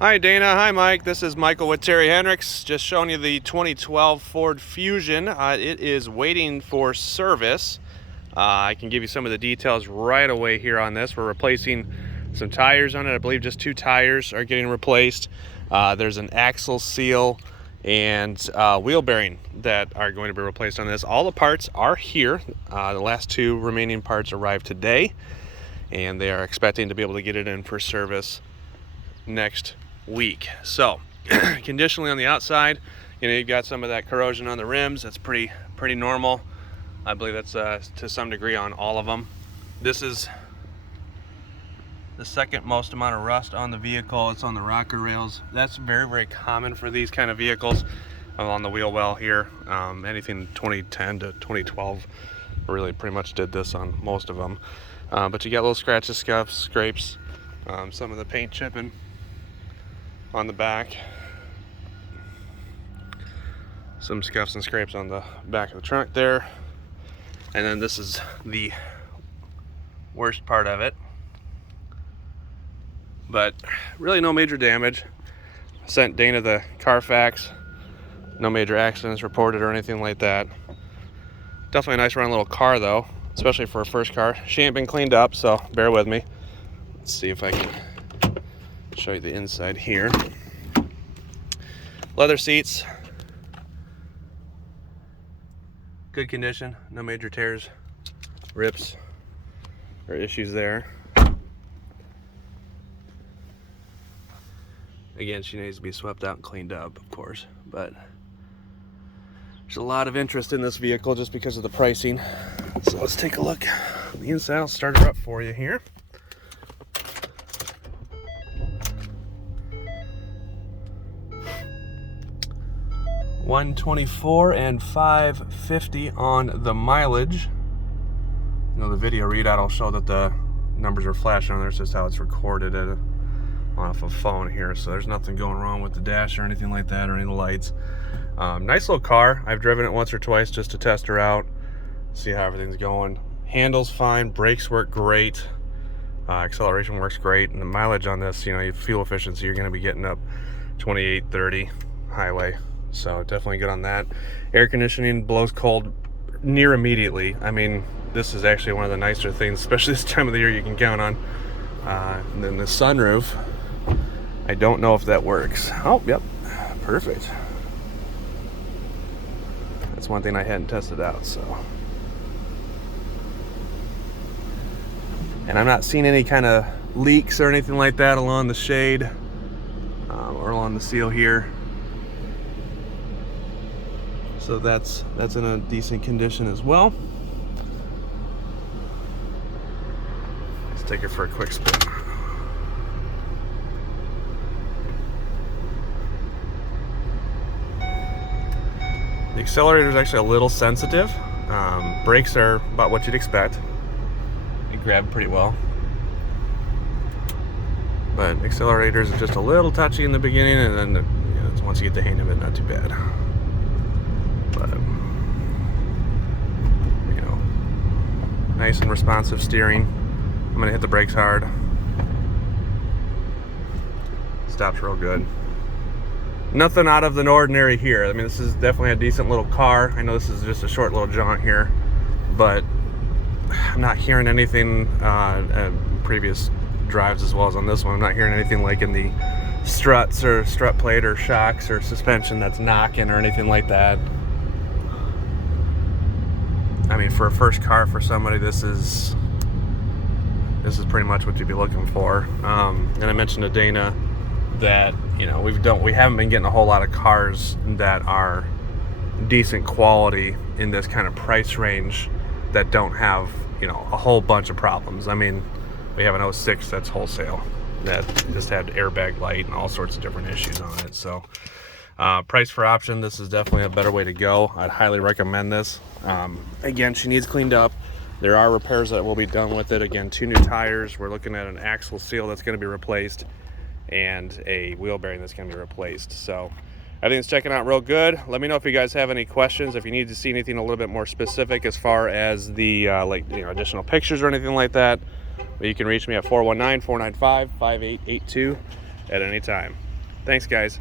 Hi Dana, hi Mike. This is Michael with Terry Henricks. Just showing you the 2012 Ford Fusion. It is waiting for service. I can give you some of the details right away here on this. We're replacing some tires on it. I believe just 2 tires are getting replaced. There's an axle seal and wheel bearing that are going to be replaced on this. All the parts are here. The last 2 remaining parts arrived today, and they are expecting to be able to get it in for service next week. So conditionally on the outside, you've got some of that corrosion on the rims. That's pretty normal. I believe that's to some degree on all of them. This is the second most amount of rust on the vehicle. It's on the rocker rails. That's very common for these kind of vehicles. On the wheel well here, anything 2010 to 2012 really pretty much did this on most of them. But you got little scratches, scuffs, scrapes, some of the paint chipping on the back, some scuffs and scrapes on the back of the trunk there, and then this is the worst part of it, but really no major damage. Sent Dana the Carfax, no major accidents reported or anything like that. Definitely a nice running little car though, especially for a first car. She ain't been cleaned up, so bear with me. Let's see if I can show you the inside here. Leather seats, good condition, no major tears, rips, or issues there. Again, she needs to be swept out and cleaned up, of course, but there's a lot of interest in this vehicle just because of the pricing. So let's take a look on the inside. I'll start her up for you here. $124 and $550 on the mileage. The video readout will show that the numbers are flashing on there. It's just how it's recorded off a phone here. So there's nothing going wrong with the dash or anything like that, or any of the lights. Nice little car. I've driven it once or twice just to test her out, see how everything's going. Handles fine, brakes work great, acceleration works great, and the mileage on this, fuel efficiency, you're going to be getting up 28, 30 highway. So definitely good on that. Air conditioning blows cold near immediately. I mean, this is actually one of the nicer things, especially this time of the year, you can count on. And then the sunroof, I don't know if that works. Oh, yep, perfect. That's one thing I hadn't tested out, so. And I'm not seeing any kind of leaks or anything like that along the shade or along the seal here. So that's in a decent condition as well. Let's take her for a quick spin. The accelerator is actually a little sensitive. Brakes are about what you'd expect. You grab pretty well. But accelerators are just a little touchy in the beginning, and then once you get the hang of it, not too bad. But nice and responsive steering. I'm gonna hit the brakes hard. Stops real good. Nothing out of the ordinary here. I mean, this is definitely a decent little car. I know this is just a short little jaunt here, but I'm not hearing anything previous drives as well as on this one. I'm not hearing anything like in the struts or strut plate or shocks or suspension that's knocking or anything like that. I mean, for a first car for somebody, this is pretty much what you'd be looking for. And I mentioned to Dana that we haven't been getting a whole lot of cars that are decent quality in this kind of price range that don't have a whole bunch of problems. I mean, we have an 06 that's wholesale that just had airbag light and all sorts of different issues on it. So price for option, this is definitely a better way to go. I'd highly recommend this. Again, she needs cleaned up. There are repairs that will be done with it. Again, 2 new tires. We're looking at an axle seal that's going to be replaced and a wheel bearing that's going to be replaced. So everything's checking out real good. Let me know if you guys have any questions, if you need to see anything a little bit more specific as far as the additional pictures or anything like that. You can reach me at 419-495-5882 at any time. Thanks, guys.